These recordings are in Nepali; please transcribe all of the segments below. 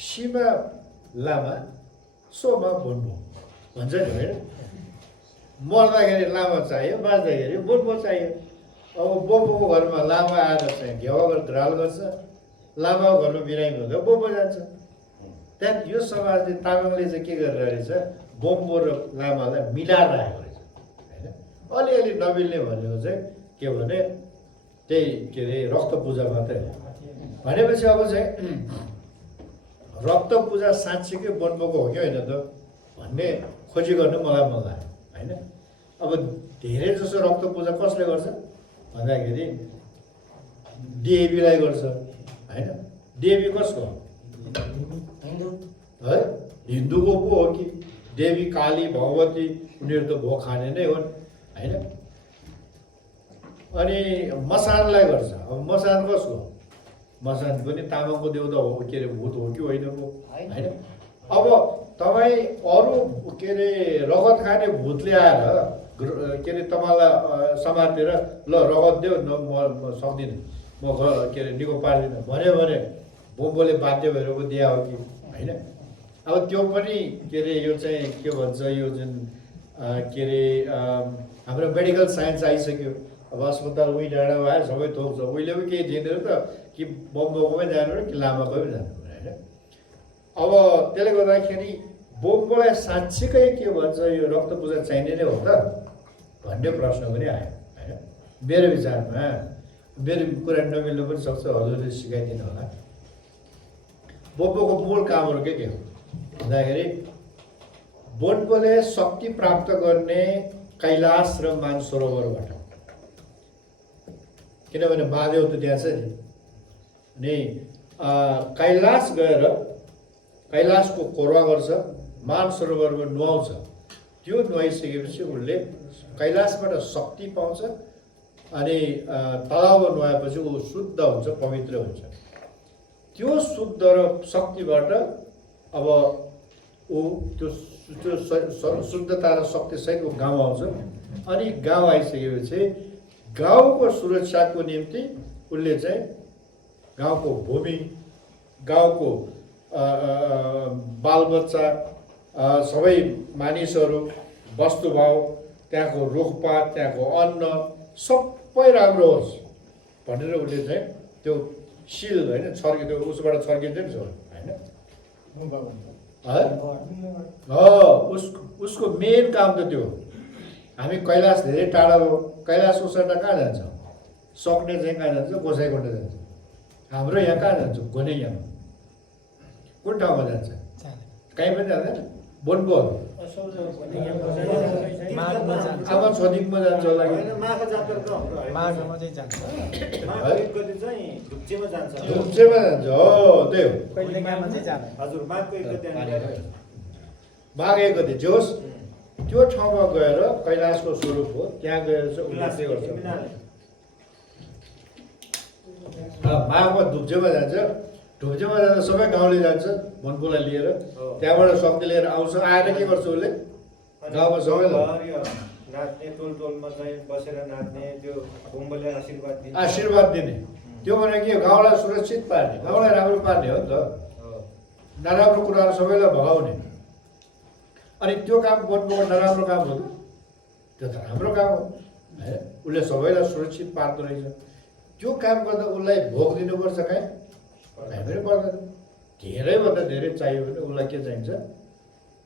सीमा लामा सोमा बोन्बो भन्छ नि होइन। मर्दाखेरि लामा चाहियो, बाँच्दाखेरि बोन्बो चाहियो। अब बोम्बोको घरमा लामा आएर चाहिँ घेवा घ्राल गर्छ, लामाको घरमा बिरामी हुँदा बोम्बो जान्छ। त्यहाँदेखि यो समाजले तामाङले चाहिँ के गरेर रहेछ, बोम्बो र लामालाई मिलाएर राखेको रहेछ होइन। अलिअलि नमिल्ने भनेको चाहिँ के भने त्यही के अरे रक्त पूजा मात्रै हो भनेपछि अब चाहिँ रक्त पूजा साँच्चीकै बोन्बोको हो कि होइन त भन्ने खोजी गर्नु मलाई मन लाग्यो होइन। अब धेरै जसो रक्त पूजा कसले गर्छ भन्दाखेरि देवीलाई गर्छ होइन। देवी कसको है, हिन्दूको पो हो कि देवी काली भगवती उनीहरू त भोग खाने नै हुन् होइन। अनि मसानलाई गर्छ। अब मसान कसको, मसान पनि तामाङको देउता हो के अरे भूत हो कि होइन पो होइन। अब तपाईँ अरू के अरे रगत खाने भूतले आएर के अरे तपाईँलाई समातेर ल रगत देऊ न म सक्दिनँ, म के अरे निको पार्दिनँ भन्यो भने बोम्बोले बाध्य भएर पो दिया हो कि होइन। अब त्यो पनि के अरे यो चाहिँ के भन्छ, यो जुन के अरे हाम्रो मेडिकल साइन्स आइसक्यो। अब अस्पताल उही डाँडा आयो सबै थोक छ, उहिले पनि केही थिएन त कि बोम्बोकोमै जानु कि लामाकोमै जानु होइन। अब त्यसले गर्दाखेरि बोम्बोलाई साँच्चीकै के भन्छ यो रक्त पूजा चाहिने नै हो त भन्ने प्रश्न पनि आयो होइन। मेरो विचारमा मेरो कुरा नमिल्नु पनि सक्छ, हजुरले सिकाइदिनु होला। बोम्बोको मूल कामहरू के हो भन्दाखेरि बोम्बोले शक्ति प्राप्त गर्ने कैलाश र मानसरोवरबाट, किनभने महादेव त त्यहाँ छ नि। अनि कैलाश गएर कैलाशको कोरवा गर्छ, मानसरोवरमा नुहाउँछ। त्यो नुहाइसकेपछि उसले कैलाशबाट शक्ति पाउँछ। अनि तलावमा नुहाएपछि ऊ शुद्ध हुन्छ, पवित्र हुन्छ। त्यो शुद्ध र शक्तिबाट अब ऊ त्यो शुद्धता र शक्तिसहित ऊ गाउँ आउँछ। अनि गाउँ आइसकेपछि गाउँको सुरक्षाको निम्ति उसले चाहिँ गाउँको भूमि, गाउँको बालबच्चा, सबै मानिसहरू, वस्तुभाव, त्यहाँको रुखपात, त्यहाँको अन्न सबै राम्रो होस् भनेर उसले चाहिँ त्यो सिल होइन छर्किँदो उसबाट छर्किन्छ नि होइन। उसको मेन काम त त्यो हो। हामी कैलाश धेरै टाढा हो, कैलाश उसर्न कहाँ जान्छ, सक्ने चाहिँ कहाँ जान्छ, गोसाइकोट जान्छ। हाम्रो यहाँ कहाँ जान्छ, घोनेयामा कुन ठाउँमा जान्छ, कहीँ पनि जाँदैन। बोन्बोहरू आमा छोदिकमा जान्छ होला कि धुप्चेमा जान्छ। हो त्यही हो, माघ 1 गते जे होस् त्यो ठाउँमा गएर कैलाशको स्वरूप हो, त्यहाँ गएर चाहिँ उल्लास गर्छ। माघमा धुप्चेमा जान्छ। धुप्चेमा जाँदा सबै गाउँले जान्छ बोन्बोलाई लिएर, त्यहाँबाट शक्ति लिएर आउँछ। आएर के गर्छ उसले गाउँमा सबैलाई आशीर्वाद दिने। त्यो भनेको के, गाउँलाई सुरक्षित पार्ने, गाउँलाई राम्रो पार्ने हो नि त। नराम्रो कुराहरू सबैलाई भगाउने। अनि त्यो काम बोन्बोको नराम्रो काम हो, त्यो त राम्रो काम हो होइन। उसले सबैलाई सुरक्षित पार्दो रहेछ। त्यो काम गर्दा उसलाई भोग दिनुपर्छ कहीँ पनि पर्दैन। धेरैभन्दा धेरै चाहियो भने उसलाई के चाहिन्छ,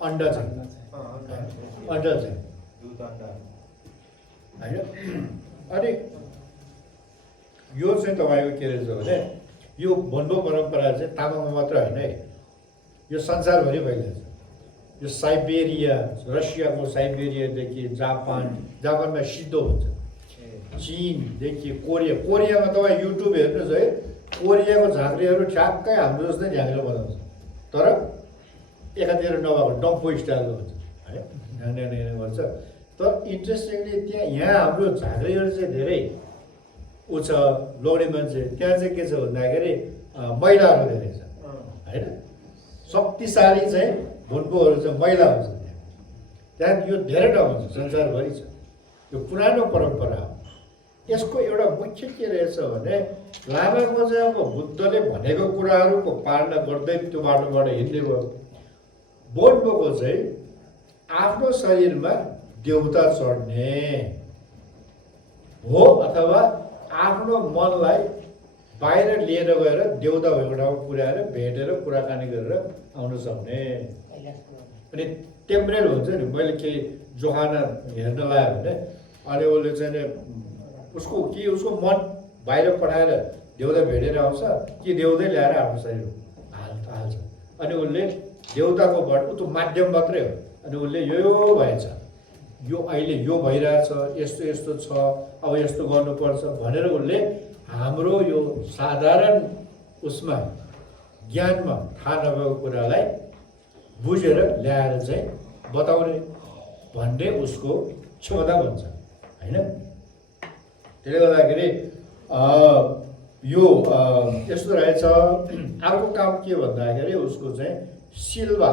अन्डा चाहिन्छ। अन्डा चाहिँ होइन। अनि यो चाहिँ तपाईँको के रहेछ भने यो बोन्बो परम्परा चाहिँ तामाङमा मात्र होइन है, यो संसारभरि फैलिन्छ। यो साइबेरिया, रसियाको साइबेरियादेखि जापानमा सिद्धो हुन्छ, चीनदेखि कोरियामा तपाईँ युट्युब हेर्नुहोस् है, कोरियाको झाँक्रीहरू ठ्याक्कै हाम्रो जस्तै झाँक्री बनाउँछ, तर एकातिर नभएको डम्फो स्टाइलको हुन्छ है, न्यानो गर्छ। तर इन्ट्रेस्टिङली यहाँ हाम्रो झाँक्रीहरू चाहिँ धेरै ऊ छ, लोग्ने मान्छे। त्यहाँ चाहिँ के छ भन्दाखेरि महिलाहरू धेरै छ होइन। शक्तिशाली चाहिँ बोन्बोहरू चाहिँ महिला हुन्छ त्यहाँ यो धेरै ठाउँ हुन्छ, संसारभरि छ। यो पुरानो परम्परा हो। यसको एउटा मुख्य के रहेछ भने लामाको चाहिँ अब बुद्धले भनेको कुराहरूको पालना गर्दै त्यो बाटोबाट हिँड्ने भयो। बोनबोको चाहिँ आफ्नो शरीरमा देउता चढ्ने हो अथवा आफ्नो मनलाई बाहिर लिएर गएर देउता भएको ठाउँमा पुर्याएर भेटेर कुराकानी गरेर आउन सक्ने। अनि टेम्परेल हुन्छ नि, मैले केही जोखाना हेर्न लगायो भने अनि उसले चाहिँ उसको मन बाहिर पठाएर देउता भेटेर आउँछ कि देउतै ल्याएर आफ्नो शरीर हाल्छ। अनि उसले देउताको बाट त्यो माध्यम मात्रै हो। अनि उसले यो भएछ, यो अहिले यो भइरहेछ, यस्तो यस्तो छ, अब यस्तो गर्नुपर्छ भनेर उसले हाम्रो यो साधारण उसमा ज्ञानमा थाहा नभएको कुरालाई बुझेर ल्याएर चाहिँ बताउने भन्ने उसको क्षमता भन्छ होइन। त्यसले गर्दाखेरि यो यस्तो रहेछ। अर्को काम के भन्दाखेरि उसको चाहिँ सिल्वा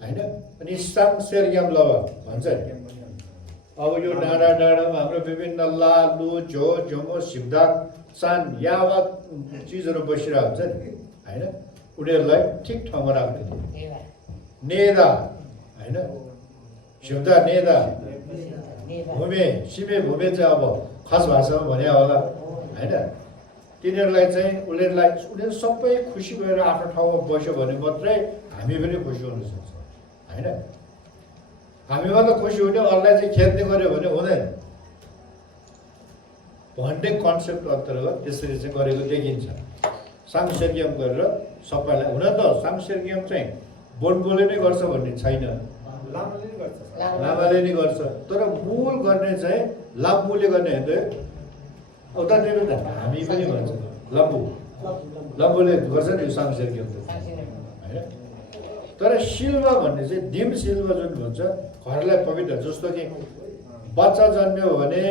होइन, अनि सांसेर्ग्याम लव भन्छ नि। अब यो डाँडा डाँडामा हाम्रो विभिन्न ला लु झो झोमो सिद्धाक सान यावत चिजहरू बसिरहेको हुन्छ नि होइन, उनीहरूलाई ठिक ठाउँमा राख्ने नेदा होइन, सिद्धा नेदा भूमे सिमे भूमे चाहिँ अब खास भाषामा भने होला होइन। तिनीहरूलाई चाहिँ उनीहरू सबै खुसी भएर आफ्नो ठाउँमा बस्यो भने मात्रै हामी पनि खुसी हुन सक्छ होइन। हामी मात्र खुसी हुने, अरूलाई चाहिँ खेद्ने गऱ्यो भने हुँदैन भन्ने कन्सेप्ट अन्तर्गत त्यसरी चाहिँ गरेको देखिन्छ। सांसेर्ग्याम गरेर सबैलाई हुन त सांसेर्ग्याम चाहिँ बोनबोले नै गर्छ भन्ने छैन, लामाले नै गर्छ। तर मूल गर्ने चाहिँ लाम्बुले गर्ने होइन। उतातिर त हामी पनि भन्छ लम्बुले गर्छ नि यो सांसेर्ग्याम त होइन। तर शिल्वा भन्ने चाहिँ दिम शिल्वा जुन भन्छ घरलाई पवित्र, जस्तो कि बच्चा जन्मियो भने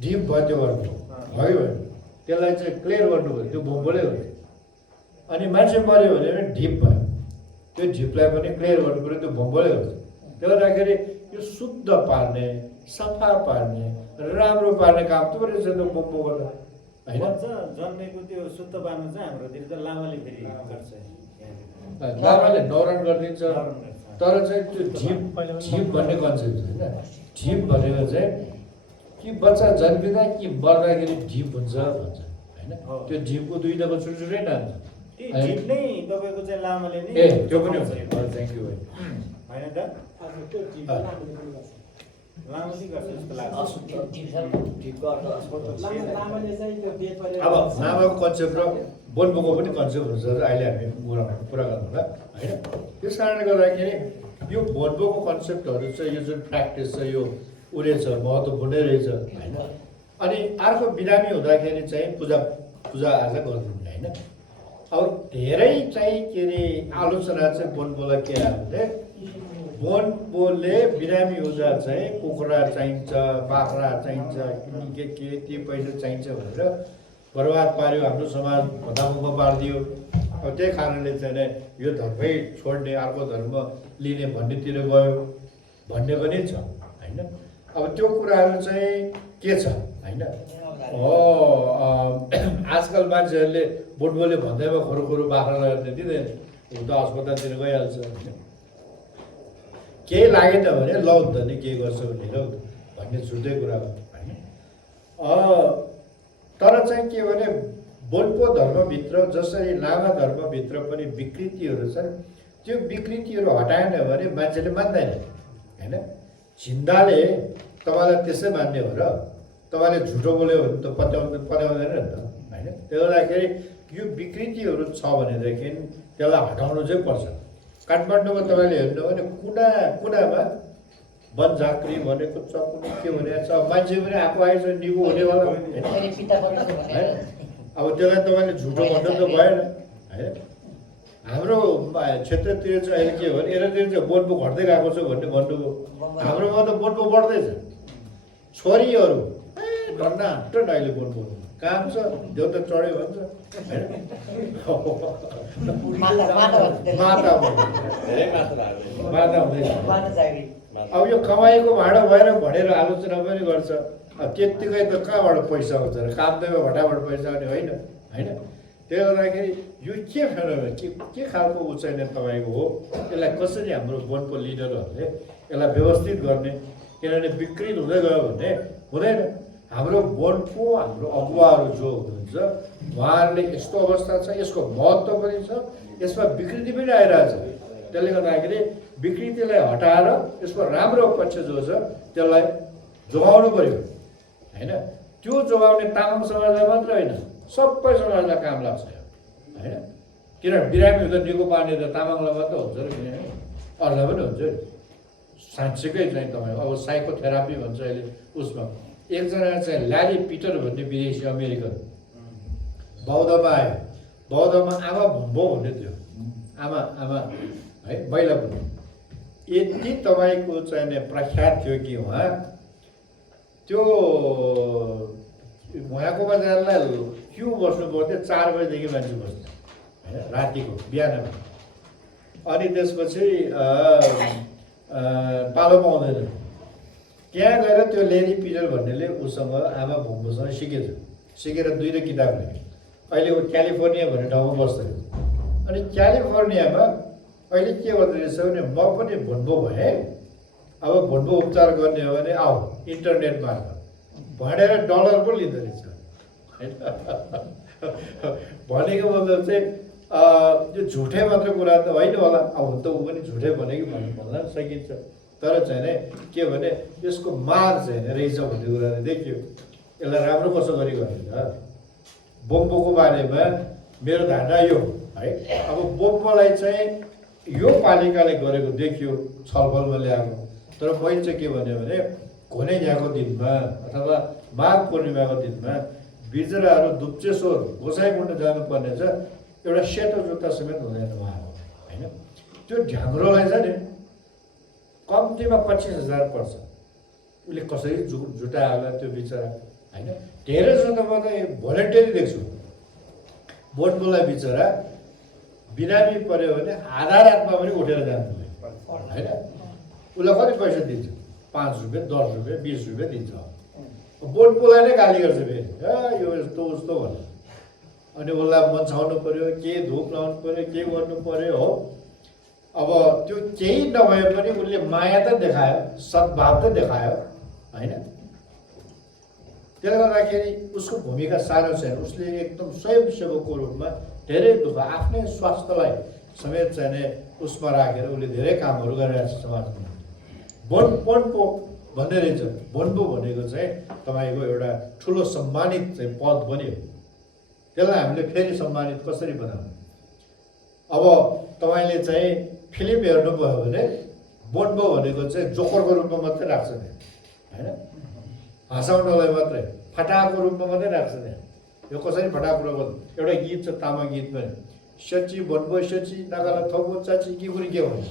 ढिप भयो त्यो गर्नु भयो भने त्यसलाई चाहिँ क्लियर गर्नु भयो, त्यो बोम्बोले हो। अनि मान्छे मऱ्यो भने पनि ढिप भयो, त्यो ढिपलाई पनि क्लियर गर्नु पऱ्यो, त्यो बोम्बोले गर्छ। त्यो गर्दाखेरि यो शुद्ध पार्ने, सफा पार्ने, राम्रो पार्ने काम त रहेछ त्यो बोम्बो गर्दा होइन। जन्मेको त्यो शुद्ध पार्नु चाहिँ हाम्रोतिर त लामाले फेरि गर्छ, लामाले न्वारण गरिदिन्छ। तर चाहिँ त्यो झिप भन्ने कन्सेप्ट होइन। झिप भनेको चाहिँ कि बच्चा जन्मिँदा कि मर्दाखेरि ढिप हुन्छ भन्छ होइन। त्यो ढिपको दुईटाको छुटछुटै नाम छ। झिप नै तपाईँको चाहिँ लामाले नै ए त्यो पनि हुन्छ। थ्याङ्क यू भाइ होइन त, लामाले गर्छ जस्तो लाग्छ। अब लामाको कन्सेप्ट र बोनबोको पनि कन्सेप्ट हुन्छ, अहिले हामी कुरा गर्नु होला होइन। त्यस कारणले गर्दाखेरि यो बोनबोको कन्सेप्टहरू चाहिँ यो जुन प्र्याक्टिस छ यो उडेछ महत्त्वपूर्णै रहेछ होइन। अनि अर्को बिरामी हुँदाखेरि चाहिँ पूजाआजा गरिदिने होइन। अब धेरै चाहिँ के अरे आलोचना चाहिँ बोनबोलाई के आयो भने बोनबोले बिरामी हुँदा चाहिँ कुखुरा चाहिन्छ, बाख्रा चाहिन्छ, के ती पैसा चाहिन्छ भनेर बर्बाद पार्यो, हाम्रो समाज भताभुङ्गो पारिदियो। अब त्यही कारणले चाहिँ यो धर्मै छोड्ने अर्को धर्म लिने भन्नेतिर गयो भन्ने पनि छ होइन। अब त्यो कुराहरू चाहिँ के छ होइन। आजकल मान्छेहरूले बोनबोले भन्दैमा खोरो बाख्रा लगेर दिँदैन, ऊ त अस्पतालतिर गइहाल्छ होइन। केही लागेन भने लौ त नि के गर्छ भनेर भन्ने छुट्टै कुरा हो होइन। तर चाहिँ के भने बोनबो धर्मभित्र जसरी लामा धर्मभित्र पनि विकृतिहरू छन्, त्यो विकृतिहरू हटाएन भने मान्छेले मान्दैन होइन। झिन्दाले तपाईँलाई त्यसै मान्ने हो र तपाईँले झुटो बोल्यो भने त पत्याउँदैन नि त होइन। त्यो गर्दाखेरि यो विकृतिहरू छ भनेदेखि त्यसलाई हटाउनु चाहिँ पर्छ। काठमाडौँमा तपाईँले हेर्नु भने कुना कुनामा वन झाँक्री भनेको छ, कुनै के भनेको छ, मान्छे पनि आएको आएछ निगो हुनेवाला होइन। अब त्यसलाई तपाईँले झुटो भन्नु त भएन होइन। हाम्रो क्षेत्रतिर चाहिँ अहिले के भने यतातिर चाहिँ बोनबो घट्दै गएको छ भन्ने भन्नुभयो। हाम्रोमा त बोनबो बढ्दैछ। छोरीहरू टन्ना अहिले बोनबो काम छ, देउता चढ्यो भन्छ होइन। माता हुँदैछ। अब यो कमाइको भाँडो भएर भनेर आलोचना पनि गर्छ। त्यत्तिकै त कहाँबाट पैसा आउँछ र कामदैमा भटाभट पैसा आउने होइन होइन। त्यसले गर्दाखेरि यो के फेनोमेन के खालको ऊ चाहिँ तपाईँको हो, यसलाई कसरी हाम्रो वनको लिडरहरूले यसलाई व्यवस्थित गर्ने, किनभने विकृत हुँदै गयो भने हुँदैन। हाम्रो वनको हाम्रो अगुवाहरू जो हुनुहुन्छ उहाँहरूले यस्तो अवस्था छ, यसको महत्त्व पनि छ, यसमा विकृति पनि आइरहेछ। त्यसले गर्दाखेरि विकृतिलाई हटाएर यसको राम्रो पक्ष जो छ त्यसलाई जोगाउनु पर्यो होइन। त्यो जोगाउने तामाङ समाजलाई मात्र होइन, सबै समाजलाई काम लाग्छ होइन। किनभने बिरामी हुँदा निको पार्ने त तामाङलाई मात्र हुन्छ र किनभने अरूलाई पनि हुन्छ नि। साँच्चीकै चाहिँ तपाईँ अब साइकोथेरापी भन्छ अहिले उसमा एकजना चाहिँ ल्यारी पिटर भन्ने विदेशी अमेरिकन बौद्धमा आयो। बौद्धमा आमा भम्बो भन्ने थियो, आमा है महिला भन्ने। यति तपाईँको चाहिँ प्रख्यात थियो कि उहाँ त्यो उहाँकोमा जानलाई क्यु बस्नु पर्थ्यो, 4 बजीदेखि मान्छे बस्थ्यो होइन रातिको बिहानमा। अनि त्यसपछि पालो पाउँदैन। त्यहाँ गएर त्यो लेरी पिटर भन्नेले उसँग आमा भम्बोसँग सिकेर 2 किताब लेख्यो। अहिले ऊ क्यालिफोर्निया भन्ने ठाउँमा बस्दैन। अनि क्यालिफोर्नियामा अहिले के गर्दो रहेछ भने म पनि भोन्बो भएँ, अब भोन्बो उपचार गर्ने हो भने आऊ इन्टरनेट मार्फत भनेर डलर पो लिँदो रहेछ होइन। भनेको मतलब चाहिँ यो झुठै मात्र कुरा त होइन होला, अब त ऊ पनि झुठै भनेको भन्न सकिन्छ। तर चाहिँ नि के भने यसको मार चाहिँ रहेछ भन्ने कुरा देखियो। यसलाई राम्रो कसो गरी गर्ने त। बोम्बोको बारेमा मेरो धारणा यो है, अब बोम्बोलाई चाहिँ यो पालिकाले गरेको देखियो छलफलमा ल्याएको। तर मैले चाहिँ के भन्यो भने घोने झ्याको दिनमा अथवा माघ पूर्णिमाको दिनमा बिजराहरू दुप्चेश्वर गोसाइकुण्ड जानुपर्ने छ, एउटा सेतो जुत्ता समेत हुँदैन उहाँको होइन। त्यो ढ्याङ्ग्रोलाई चाहिँ नि कम्तीमा 25,000 पर्छ। उसले कसरी जुटायो होला त्यो बिचरा होइन। धेरै जस्तो त म त भोलिन्टियरी देख्छु। बोटबोलाई बिचरा बिरामी पऱ्यो भने आधा रातमा पनि उठेर जान्छ होइन। उसलाई कति पैसा दिन्छ? 5 रुपियाँ, 10 रुपियाँ, 20 रुपियाँ दिन्छ। बोटबोलाई नै गाली गर्छ फेरि, यो यस्तो उस्तो भनेर। अनि उसलाई मन्छाउनु पऱ्यो, के धुप लाउनु पऱ्यो, के गर्नु पऱ्यो हो। अब त्यो केही नभए पनि उसले माया त देखायो, सद्भाव त देखायो होइन। त्यसले गर्दाखेरि उसको भूमिका सानो छैन। उसले एकदम स्वयंसेवकको रूपमा धेरै दुःख आफ्नै स्वास्थ्यलाई समेत चाहिँ उसमा राखेर उसले धेरै कामहरू गरिरहेको छ समाजमा। बोन्पो भन्ने रहेछ। बोन्पो भनेको चाहिँ तपाईँको एउटा ठुलो सम्मानित चाहिँ पद पनि हो। त्यसलाई हामीले फेरि सम्मानित कसरी बनाउने? अब तपाईँले चाहिँ फिल्म हेर्नुभयो भने बोन्पो भनेको चाहिँ जोकरको रूपमा मात्रै राख्छ नि होइन, हँसाउनलाई मात्रै फटाको रूपमा मात्रै राख्छ नि। यो कसरी फटाको रूपमा? एउटा गीत छ तामाङ गीत पनि, सची बोन्पो सची नगाला थोगो चाची कि कुनै के भन्छ।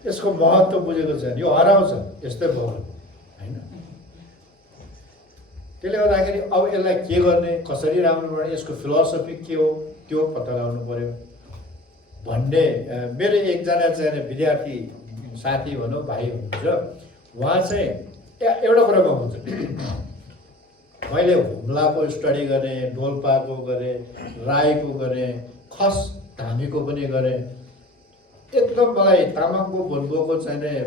यसको महत्त्व बुझेको छैन, यो हराउँछ यस्तै भयो होइन। त्यसले गर्दाखेरि अब यसलाई के गर्ने, कसरी राम्रो बनाउने, यसको फिलोसफी के हो त्यो पत्ता लगाउनु पऱ्यो भन्ने मेरो एकजना चाहिँ विद्यार्थी साथी भनौँ भाइ हुनुहुन्छ। उहाँ चाहिँ एउटा कुरा गर्नुहुन्छ, मैले हुम्लाको स्टडी गरेँ, डोल्पाको गरेँ, राईको गरेँ, खस धामीको पनि गरेँ। एकदम मलाई तामाङको बोन्बोको चाहिँ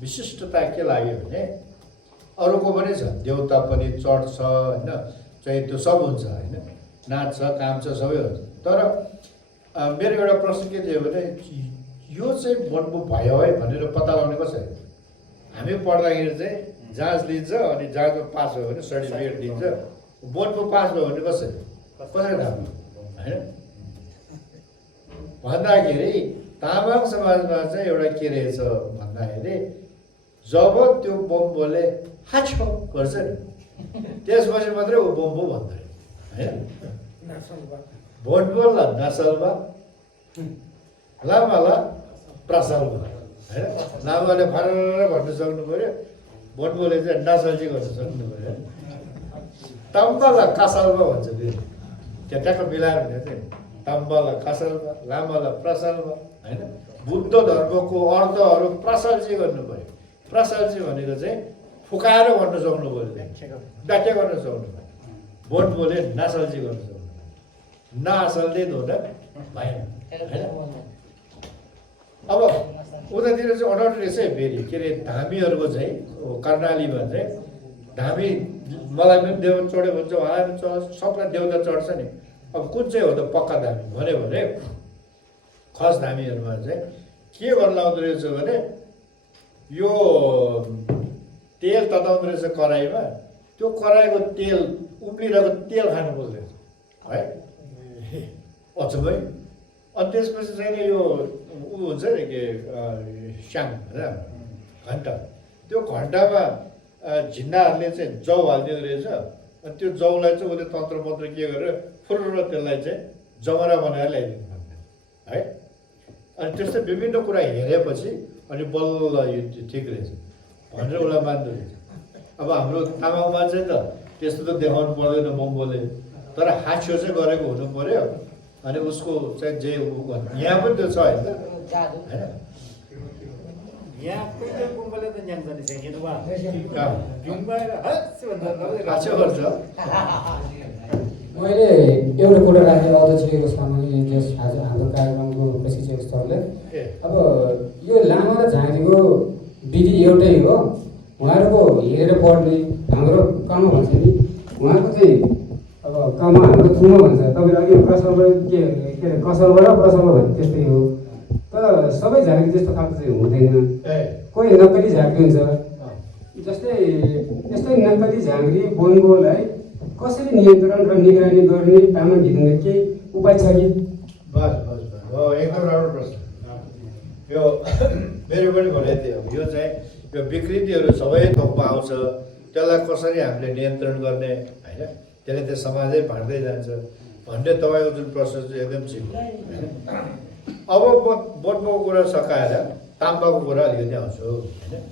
विशिष्टता के लाग्यो भने अरूको पनि छ, देउता पनि चर्च छ होइन, चाहिँ त्यो सब हुन्छ होइन, नाच छ, काम छ, सबै हुन्छ। तर मेरो एउटा प्रश्न के थियो भने यो चाहिँ बोन्बो भयो है भनेर पत्ता लगाउने कसरी? हामी पढ्दाखेरि चाहिँ जाँच लिन्छ, अनि जाँचमा पास भयो भने सर्टिफिकेट दिन्छ। बोन्बो पास भयो भने कसरी थाहा होइन भन्दाखेरि तामाङ समाजमा चाहिँ एउटा के रहेछ भन्दाखेरि जब त्यो बोम्बोले हाछो गर्छ नि त्यसपछि मात्रै ऊ बोम्बो भन्छ होइन। बोन्बोला नसलमा लामाला प्रसलमा होइन। लामाले फरर भन्न सक्नु पऱ्यो, बोन्बोले चाहिँ नसल्ची गर्न सक्नु पऱ्यो। तम्बाला कसालमा भन्छ फेरि, त्यो ट्याक्क मिलाएर हुने चाहिँ तम्बाला कसालमा, लामाला प्रसलमा होइन। बुद्ध धर्मको अर्थहरू प्रशल चाहिँ गर्नु पऱ्यो। प्रसारजी भनेको चाहिँ फुकाएर भन्न सक्नु पऱ्यो, व्याख्या गर्न सक्नु पऱ्यो। बोट बोले नसल्जी गर्न सक्नु पऱ्यो, नअसल्दै हुन भएन होइन। अब उतातिर चाहिँ अनौठो रहेछ है फेरि, के अरे धामीहरूको चाहिँ कर्णालीमा चाहिँ धामी मलाई पनि देव चढ्यो भन्छ, उहाँलाई पनि चढ्छ, सबलाई देउता चढ्छ नि। अब कुन चाहिँ हो त पक्का धामी भन्यो भने खस धामीहरूमा चाहिँ के गर्न लाउँदो रहेछ भने यो तेल तताउँदो रहेछ कराईमा, त्यो कराईको तेल उम्लिरहेको तेल खानु पर्दो रहेछ है, अचम्मै। अनि त्यसपछि चाहिँ यो ऊ हुन्छ नि के स्याङ होइन घन्टा, त्यो घन्टामा झिन्नाहरूले चाहिँ जौ हालिदिँदो रहेछ। अनि त्यो जौलाई चाहिँ उसले तन्त्र मन्त्र के गरेर फुर्र त्यसलाई चाहिँ जमरा बनाएर ल्याइदिनु पर्ने है। अनि त्यस्तै विभिन्न कुरा हेरेपछि अनि बल्ल यो ठिक रहेछ भनेर उसलाई मान्दो रहेछ। अब हाम्रो तामाङमा चाहिँ त त्यस्तो त देखाउनु पर्दैन मोमोले, तर हास्यो चाहिँ गरेको हुनु पर्यो। अनि उसको चाहिँ जे यहाँ पनि त्यो छ होइन होइन। यहाँ कुनै कुम्बले त ज्ञान जाने छैन नि वा जुम्बाएर हस् भनेर हास्यो गर्छ। मैले एउटा कुरा राखेँ अध्यक्षको सामान्य त्यस आज हाम्रो कार्यक्रमको प्रशिक्षक स्तरले। अब यो लामा र झाँक्रीको विधि एउटै हो, उहाँहरूको हेरेर पढ्ने हाम्रो कम भन्छ नि, उहाँको चाहिँ अब कम हाम्रो थुमो भन्छ। तपाईँले अघि प्रसलबाट के अरे कसलबाट प्रसलमा भने त्यस्तै हो, तर सबै झाँक्री त्यस्तो खालको चाहिँ हुँदैन। कोही नक्कली झाँक्री हुन्छ, जस्तै यस्तै नक्कली झाँक्री बोनबोलाई कसरी नियन्त्रण र निगरानी गर्ने तामाङ घिर्ने केही उपाय छ कि? बस बस बस हो, एकदम राम्रो प्रश्न। यो मेरो पनि भने थियो, यो चाहिँ यो विकृतिहरू सबै थोकमा आउँछ, त्यसलाई कसरी हामीले नियन्त्रण गर्ने होइन, त्यसले त्यो समाजै भाँड्दै जान्छ भन्ने तपाईँको जुन प्रश्न चाहिँ एकदम ठिक हो होइन। अब बोटको कुरा सकाएर ताम्बाको कुरा अलिकति आउँछु होइन।